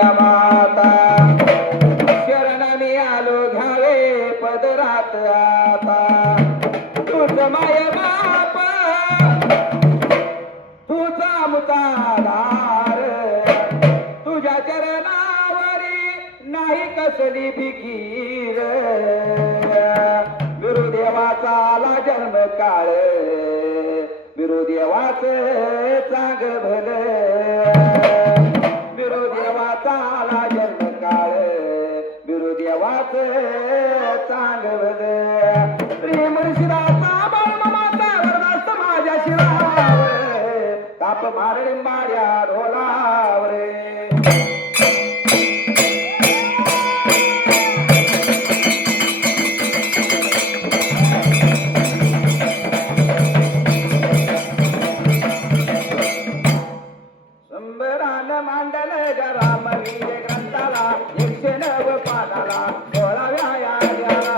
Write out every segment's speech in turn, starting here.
या माता शरण मी आलो घ्यावे पदरात आता तुझ माय बाप तुझा मुतादार तुझ्या चरणावरी नाही कसली फिकीर गुरुदेवाचा आला जन्म काळ गुरुदेवाच चांग भल गुरुदेवाचा आला जन्म काळ गुरुदेवाच चांग भल प्रेम शिराचा बाळमामाचा वरदास माझ्या शिरावर ताप मारळिंबाड्या ढोलावर मांडल रामवीर ग्रंथाला 109 पानाला 16व्या याद्याला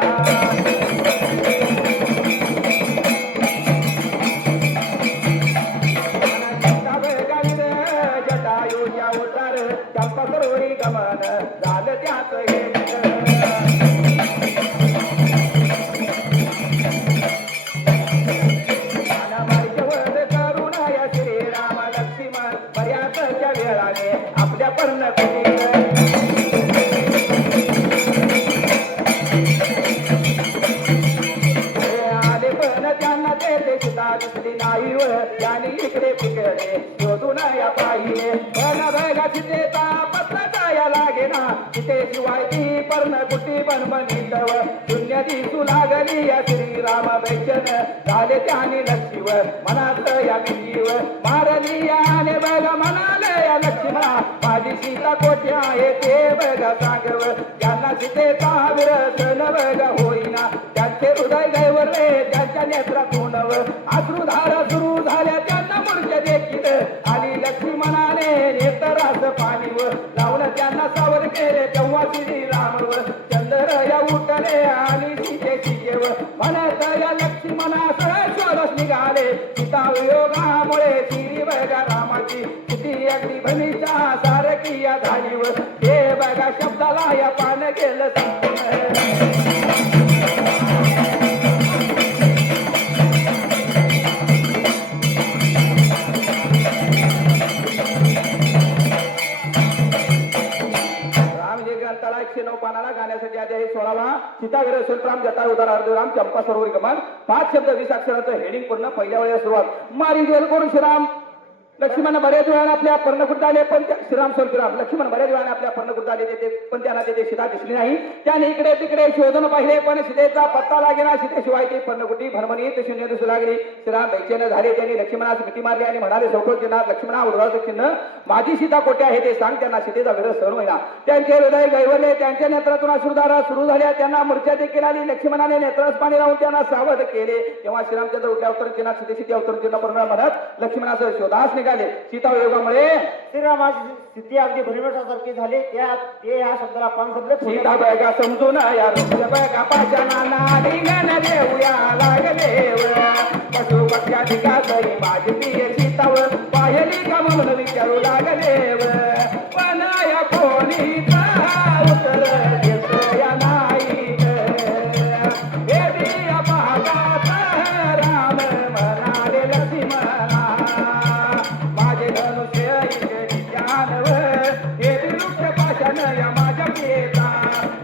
जटायूच्या उतार चंपकरोरी गमन झालं त्याच आपल्या पर्ण आले पण त्यांना ते सुद्धा दिसली नाही व त्याने इकडे तिकडे शोधून या पाहिले पण बघा सीतेचा पत्ता जाया लागे ना तिथे शिवाय ती पर्ण कुटी बनबनीत व शून्य दिसू लागली या श्रीराम वैचन झाले त्याने लक्ष्मीवर मनात या भीतीवर मारली याने बघा म्हणाले या लक्ष्मणा माझी सीता कोठे आहे ते बघा सांगव त्यांना सीतेचा विरसन बघा होईना त्यांचे हृदय गैवरले त्यांच्या नेत्रातून अश्रुधारा सुरू झाल्या त्यांना मूर्छ देखील आणि लक्ष्मणाने नेत्रास पाणीवर लावून त्यांना सावर केले तेव्हा श्रीरामवर चंद्र या उठले आणि सीते शिकेव म्हणत या लक्ष्मणा सरळ शोधस निघाले सीता वियोगामुळे श्री बघा रामाची किती अगदी भनीच्या सारखी या झालीवर हे बघा शब्दाला या पान गेलं रामजी ग्रंथाला 109 पानाला गाण्यासाठी आधी आहे 16वा सीतावीर सुलराम जटा उदार अर्धराम चंपा सरोवर गमन 5 शब्द 20 अक्षराचं हेडिंग पूर्ण पहिल्या वेळेस सुरुवात मारी जेल करून श्रीराम लक्ष्मण बऱ्याच वेळाने आपल्या पर्णकुट आले पण श्रीराम सोलराम लक्ष्मण बऱ्याच वेळाने आपल्या पर्णकुट आले ते पण त्यांना तेथे सीता दिसली नाही त्याने इकडे तिकडे शोधून पाहिले पण सीतेचा पत्ता लागेना सीतेशिवाय ती पर्णकुटी भरमणीत शून्य दिसू लागली श्रीराम बैचेन झाले त्यांनी लक्ष्मणास मिठी मारली आणि म्हणाले सौकोट चिन्हात लक्ष्मणा उर्वराचं चिन्ह माझी सीता कोठे आहे ते सांग त्यांना सीतेचा विरह सहन होईना त्यांचे हृदय गैवरले त्यांच्या नेत्रातून अश्रुधारा सुरू झाल्या त्यांना मूर्छा देखील आली लक्ष्मणाने नेत्रास पाणी लावून त्यांना सावध केले तेव्हा श्रीरामचंद्र उठ्या अवतरण चिन्हात सीतेशी अवतरण चिन्ह पूर्ण म्हणत लक्ष्मणासह शोधास निघाले सीता योगामुळे श्रीरामाची स्थिती अगदी भरभरासारखी झाली ते ह्या शब्दाला पान शब्द सीता बघा समजून या बघा पाचना निघन देऊया लागले पशु पक्षाधिका सरी माझी प्रिय सीतावर पाहिली का म्हणून विचारू लागले पण या कोणीचा उत्तर देतोया नाही देवी पाहतात राम म्हणाले लक्ष्मणा माझे धनुष्य इकडे ज्ञानव हे वृक्ष पाषाण या माझ्या पेता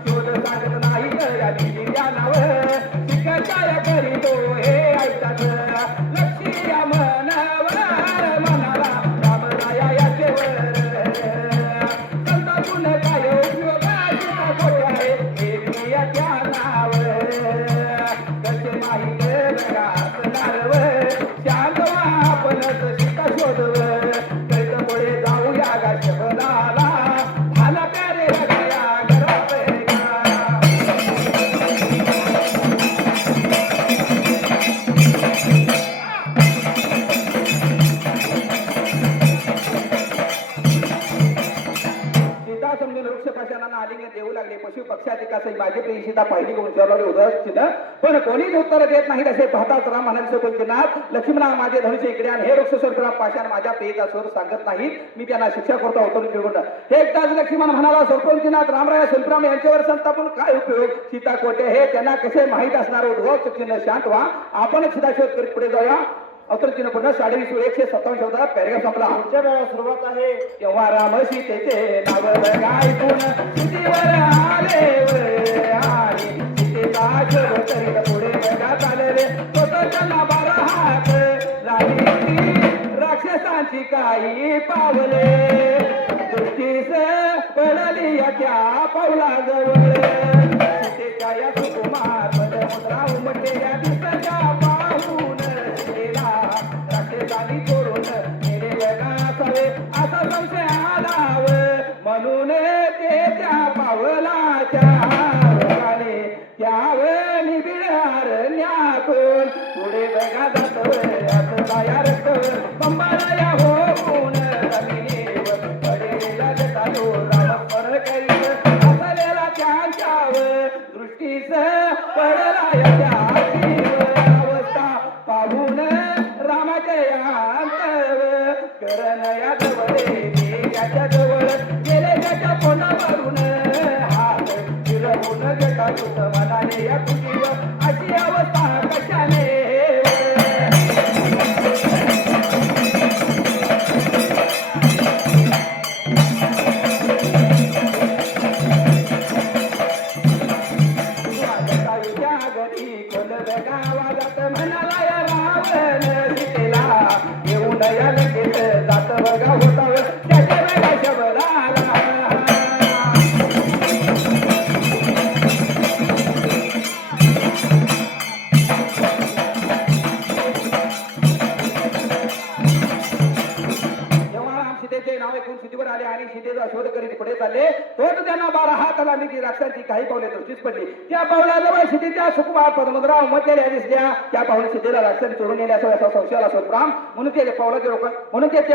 शोध सांगत नाही या ज्ञानावर शिकाय करी तो हे ऐकतात लक्ष्मी या मनवर मनाला रामराया याचेवर लक्ष्मणांना आलिंगन देऊ लागले. पशु पक्षात एकासही माझी प्रिय सीता पाहिली घेऊन विचारले उदर चिन्ह, पण कोणीच उत्तर देत नाही. असे पाहताच राम म्हणाले सकोचिनाथ, लक्ष्मणा माझे धनुष्य इकडे आणि हे वृक्ष सर्परा पाषाण माझ्या प्रियेचा स्वर सांगत नाहीत. मी त्यांना शिक्षा करतो अवतरून घेऊन. हे एकदाच लक्ष्मण म्हणाला सकोचिनाथ, रामराया संतराम यांच्यावर संतापून काय उपयोग? सीता कोठे हे त्यांना कसे माहीत असणार? उद्धव चुकीनं शांत व्हा, आपण सीता शोध करीत पुढे जाऊया. अवतरतीनं पुन्हा 20:157 शब्दात पॅरेग्राफ संपला. पुढच्या वेळा सुरुवात आहे. तेव्हा राम सीतेचे नाव ऐकून सीतेवर आले आणि सीतेचा शोध करीत पुढे जगात आलेले. स्वतःच्या 12 हात राहिली राक्षसांची काही पावले. दृष्टीस पडली त्या पावलाजवळ. सीतेच्या या सुकुमार मुद्रा उमटले या दिसत्या पाहून सीतेला राक्षसांनी चोरून नेले जगासावे असा संशय आलाव. म्हणून ते त्या पावलाच्या रोगाने त्यावर निबिळारण्यातून पुढे बघा जात या रक्त कंबाळया होऊन जमिनीवर पडलेला जटालो राम पर करीत असलेला त्यांच्यावर. दृष्टीस पडला त्या अवस्था पाहून रामाच्या अंतव करण या जवळे त्याच्या जवळ गेले त्याच्या कोणावरून हात फिरवून जटातून मनाने या तुझीवर अशी अवस्था कशाने. गावात म्हणाला या रावण सीतेला येऊन या लगेच जात बघा होता त्याच्या वेळा शबराला. सीतेचे नाव ऐकून सीतेवर आले आणि सीतेचा शोध करीत पुढे चालले. तोच त्यांना 12 हात आला की राक्षसांची काही पावले दृष्टीस पडली. त्या पावलाजवळ सीतेच्या सुकुमार पद्ममुद्रा उमटलेल्या दिसल्या. त्या पावले सीतेला राक्षसांनी चोरून नेल्या असा संशय आला सोनराम. म्हणून ते त्या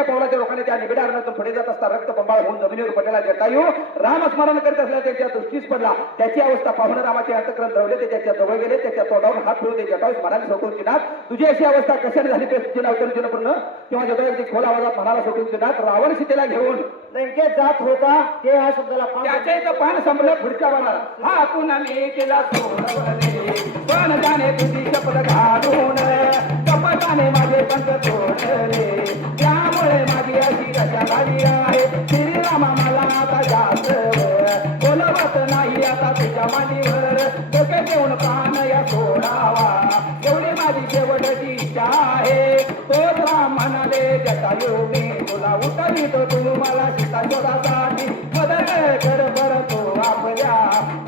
पावलाच्या लोकांनी त्या निबिड अरण्यातून पुढे जात असता रक्त बंबाळ होऊन जमिनीवर पडलेला जटायू राम स्मरण करीत असल्या त्याच्या दृष्टीस पडला. त्याची अवस्था पाहून रामाचे अंतःकरण द्रवले. ते त्याच्या जवळ गेले. त्याच्या तोंडावर हात फिरून ते जटायू म्हणाले सकोचिनाथ, तुझी अशी अवस्था कशाने झाली ते पूर्ण. तेव्हा जटायू खोल आवाजात म्हणाला सकोचिनाथ, रावण सीतेला घेऊन लंकेत जात होता. ते ह्या शब्दाला त्याच्या इथं पान संपलं. पुढच्या वाला हा पुन्हा मी तिला सोडवले पण जाणे तुझी शपथ घालून कपटाने माझे पंत तोडले. त्यामुळे माझी अशी रजा झाली आहे. श्रीरामा मला आता जास्त बोलवत नाही आता तुझ्या मांडीवर. डोके देऊन प्राण या सोडावा एवढी माझी शेवटची इच्छा आहे. तोच राम म्हणाले जटायू मी तुला उतरितो तू मला सीता शोधासाठी मदत कर बर तो आपल्या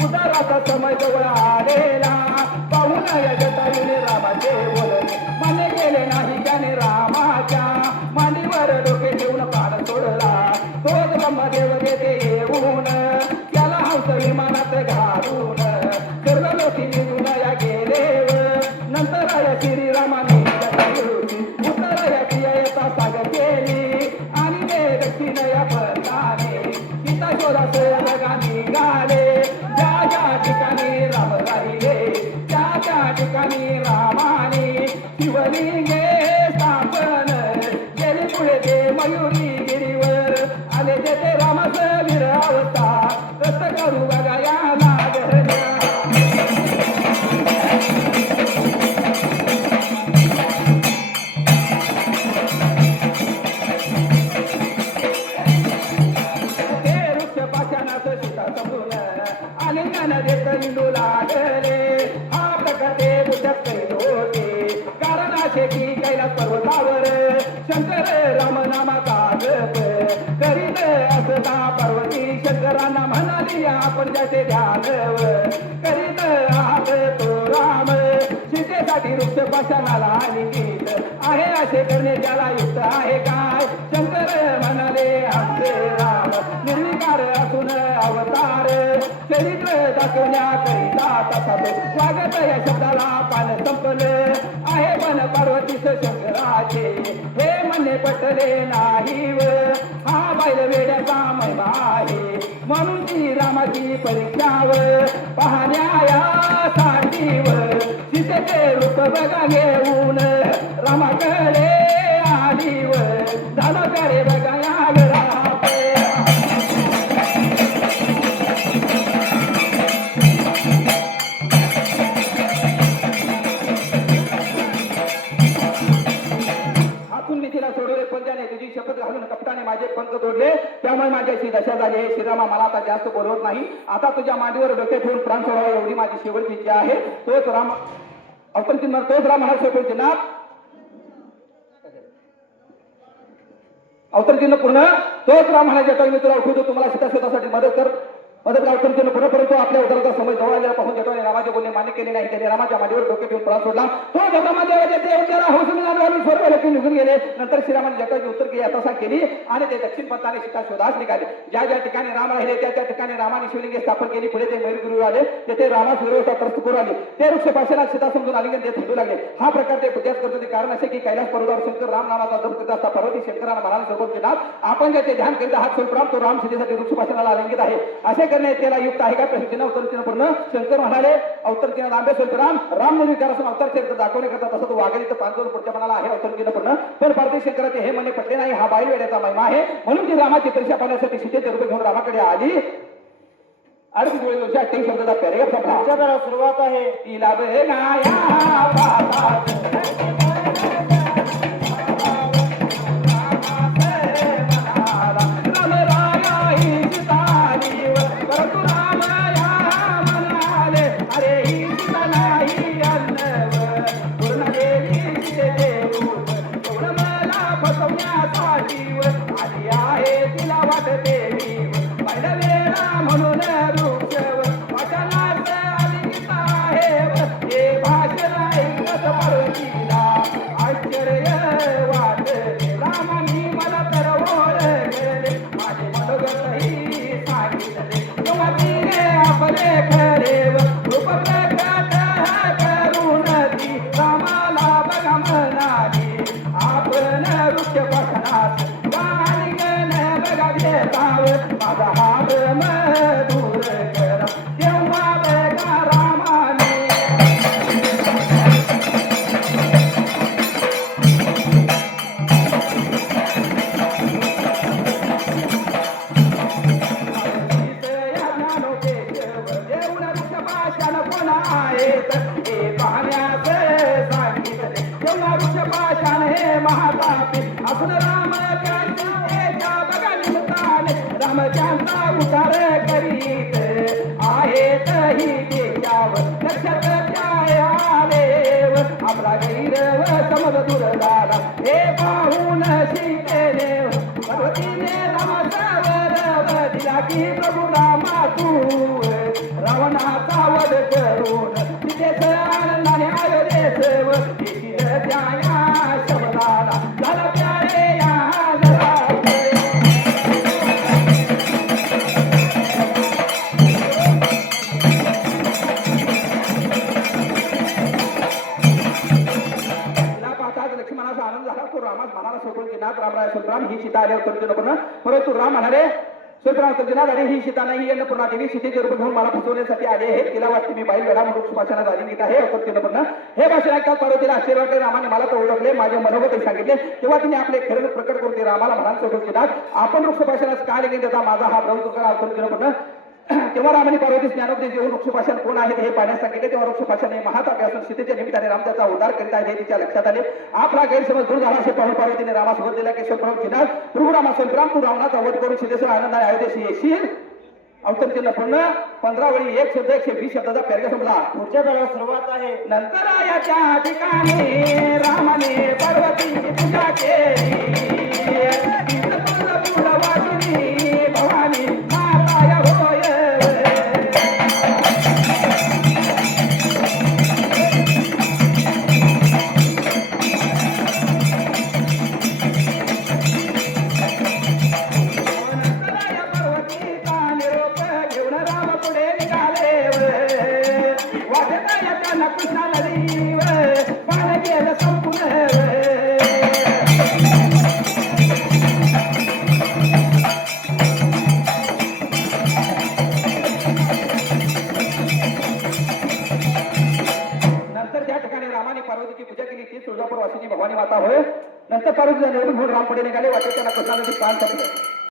उदराचा समय जवळ आलेला. पाहून या जटायूने रामाचे बोलणे मान्य केले नाही त्याने रामाच्या मांडीवर डोके ठेवून प्राण सोडला. तोच ब्रह्मदेव देते येऊन त्याला हंस विमानात घालून सर्व लोकी निघून या गेले. नंतर या श्रीरामाने उत्तर या प्रियता साग केली आणि ते दक्षिण या पथाने सीता शोधात जगा निघाले. ज्या ज्या ठिकाणी राम राहिले त्या ठिकाणी रामाने शिवलिंगे स्थापन गेले. पुढे ते मयुरी गिरीवर आले तेथे रामाच विरावता कस करू बघा याला घरल्या. आलिंगन देत हिंदू लागले. हा प्रकटे बुद्धत करीत होते कारणाचे की कैलास पर्वतावर शंकर राम नामाचा जप करीत असता पार्वती शंकरांना म्हणाली आपण ज्याचे ध्यान करीत आहात तो राम. सीतेसाठी वृक्ष पाषाणाला निमित्त आहे असे करणे त्याला युक्त आहे काय. शंकर म्हणाले आमचे राम निर्विकार असून अवतार चरित्र दाखवण्याकरिता तसा तो स्वागत या शब्दाला पान संपलं आहे. पण पार्वतीस शंकराचे हे म्हणणे पटले नाही. हा बैल वेड्याचा महिमा आहे म्हणून ती रामा रामाची परीक्षावर पाहण्यासाठी सीतेचे रूप बघा घेऊन रामाकडे आली झालं बघा शपथ घालून कपटाने माझे पंख तोडले त्यामुळे माझ्याशी दशा झाली आहे. श्रीरामा मला आता जास्त बोलवत नाही. आता तुझ्या मांडीवर डोके ठेवून प्राण सोडावा एवढी माझी शेवटची इच्छा आहे. तोच राम अवतरचिन्ह तोच राम म्हणाल शेवटचिन्ह अवतरचिन्ह पूर्ण तोच राम म्हणायचे मी तुला उठवतो तुम्हाला सीताशोधासाठी मदत कर अवतरचिन्ह पूर्ण परंतु आपल्या उतराचा समय जवळ आलेला पाहून जेव्हा रामाचे बोलणे मान्य केले नाही त्याने रामाच्या मांडीवर डोके ठेवून प्राण सोडला. तो रामादेवाचे ते उच्चारा हौसमिनाने स्वर्ग लोकी निघून गेले. नंतर श्रीरामाने जटाची उत्तर केली तसा केली आणि ते दक्षिण पंथाने सीता शोधास निघाले. ज्या ज्या ठिकाणी राम राहिले त्या त्या ठिकाणी रामाने शिवलिंगे स्थापन केली. पुढे ते मयूरगिरी आले तेथे रामास विरोधाचा त्रस्त करू आले. ते वृक्ष पाशाला सीता समजून आलिंगन देत हिंडू लागले. हा प्रकार ते पूजाच करतो ते कारण असे की कैलास पर्वतावर शंकर राम नामाचा जप करत असता पार्वती शंकराला म्हणाला सोबत नाथ आपण ज्याचे ध्यान करीत आहात स्वयंप्राम तो राम सीतेसाठी वृक्ष पाशाला आलिंगित आहे. असे करणे त्याला युक्त आहे का प्रश्न अवतरचिन्ह पूर्ण शंकर म्हणाले अवतरचिन्ह लांबे स्वयंप्राम राम निर्विकार असून अवतार चरित्र दाखवणे करता तसं तो वागेल तर पांचवल पुढच्या मनाला आहे अवतरचिन्ह पूर्ण पण पार्थिव शंकराचे हे म्हणे पटले नाही. हा बाई वेड्याचा महिमा आहे म्हणून ती रामाची परीक्षा पाहण्यासाठी सीतेचे रूप घेऊन रामाकडे आली. 38 शब्दाचा पॅरेग्राफ सुरुवात आहे. तिला म्हणून आश्चर्य वाटले रामानी मला तर ओळखले माझे मनोगतही सांगितले तेव्हा तिने आपले खरे रूप प्रकट करून ती रामाला बघा म्हणाली आपण वृक्ष पसनात गाणगण बघा घेताव माझा हा भ्रम दूर करा तेव्हा बघा रामाने महातापी असून राम बघा निमताने रामचंद्रा उतार करीत आहेत ही देशावर लक्षात आलेव आपला गैरव समज दूर झाला हे पाहून सीतेने पार्वतीने रामाचा दिला की प्रभू रामा तू रावणाचा वध करून तिथेच आनंदाने आयोदेश त्या शब्दाला झाला प्यारे या लक्ष्मणाचा आनंद झाला तो रामास म्हणाला सोडून गेला रामराय सुलराम ही सीता आल्यावर परंतु राम म्हणाले सुलराम अरे ही सीता नाही अन्नपूर्णा देवी सीतेचे रूप घेऊन मला फसवण्यासाठी आले आहे तिला वाटते मी बाईल वेळा म्हणून भाषणात आली आहे अन्नपूर्णा हे भाषण ऐकतात पार्वतीला आश्चर्य वाटले रामाने मला तर ओळखले माझे मनोगत सांगितले तेव्हा तिने आपले खरं प्रकट करून ते रामाला म्हणाल सोडून गेलात आपण वृक्ष भाषणास का लेखन देता माझा हा भ्रम तुका अन्नपूर्णा तेव्हा रामाने पार्वती ज्ञानोपदेश देऊन वृक्षपाषाण कोण आहेत हे पाहण्यास सांगितले तेव्हा वृक्षपाषाण हे महातापे असून सीतेच्या निमित्ताने राम त्याचा उद्धार करीत आहे हे तिच्या लक्षात आले आपला गैरसमज दूर झाला असे पाहून पार्वतीने रामास वर दिला की स्वयंप्राम चिन्हात प्रभू रामा स्वयंप्राम तू रावणाचा वध करून सीतेसह आनंदाने अयोध्येशी येशील अवतरचिन्ह पूर्ण 15 वेळी 1 शब्द 120 शब्दाचा पॅरेग्राफ संपला. पुढच्या पॅरेग्राफ सुरुवात आहे. नंतर याच्या ठिकाणी रामाने पार्वतीची पूजा केली भवानी माता होय कृष्णा नदीवर पाण गेलं संपूर्ण पार्वतीची भवानी माता होय. नंतर पार्वती झाली म्हणून राम पुढे निघाले. वाटेत त्यांना कृष्णा नदी पान संपले.